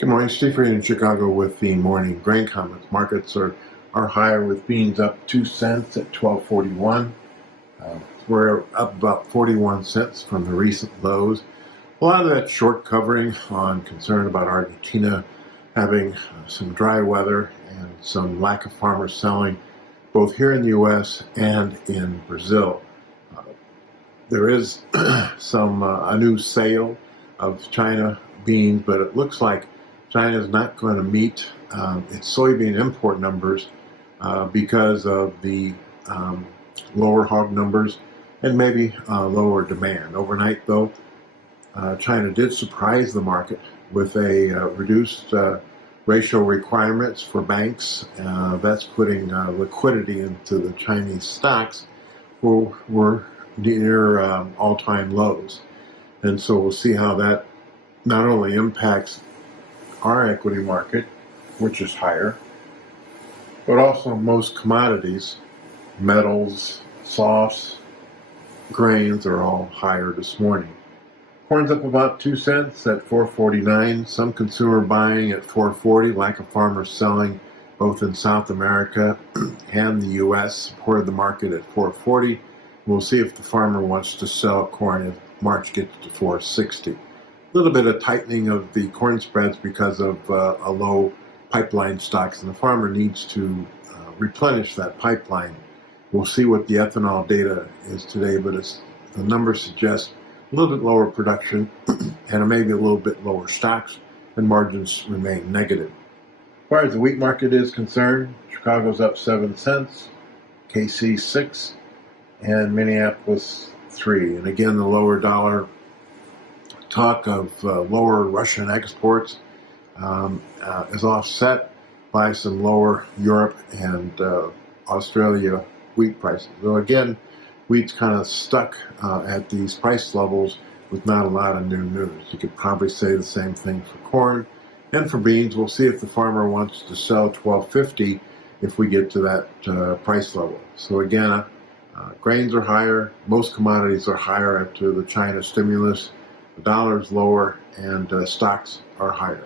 Good morning, Steve here in Chicago with the morning grain comments. Markets are higher with beans up 2 cents at 12.41. We're up about 41 cents from the recent lows. A lot of that short covering on concern about Argentina having some dry weather and some lack of farmers selling both here in the U.S. and in Brazil. There is a new sale of China beans, but it looks like China is not going to meet its soybean import numbers because of the lower hog numbers and maybe lower demand. Overnight, though, China did surprise the market with a reduced ratio requirements for banks. That's putting liquidity into the Chinese stocks, who were near all-time lows. And so we'll see how that not only impacts our equity market, which is higher, but also most commodities, metals, softs, grains are all higher this morning. Corn's up about 2 cents at 4.49. Some consumer buying at 4.40. Lack of farmers selling both in South America and the U.S. supported the market at 4.40. We'll see if the farmer wants to sell corn if March gets to 4.60. A little bit of tightening of the corn spreads because of a low pipeline stocks, and the farmer needs to replenish that pipeline. We'll see what the ethanol data is today, but the numbers suggest a little bit lower production and maybe a little bit lower stocks, and margins remain negative. As far as the wheat market is concerned, Chicago's up 7 cents, KC 6, and Minneapolis 3. And again, the lower dollar, talk of lower Russian exports is offset by some lower Europe and Australia wheat prices. So again, wheat's kind of stuck at these price levels with not a lot of new news. You could probably say the same thing for corn and for beans. We'll see if the farmer wants to sell 12.50 if we get to that price level. So again, grains are higher, most commodities are higher after the China stimulus, the dollar's lower, and stocks are higher.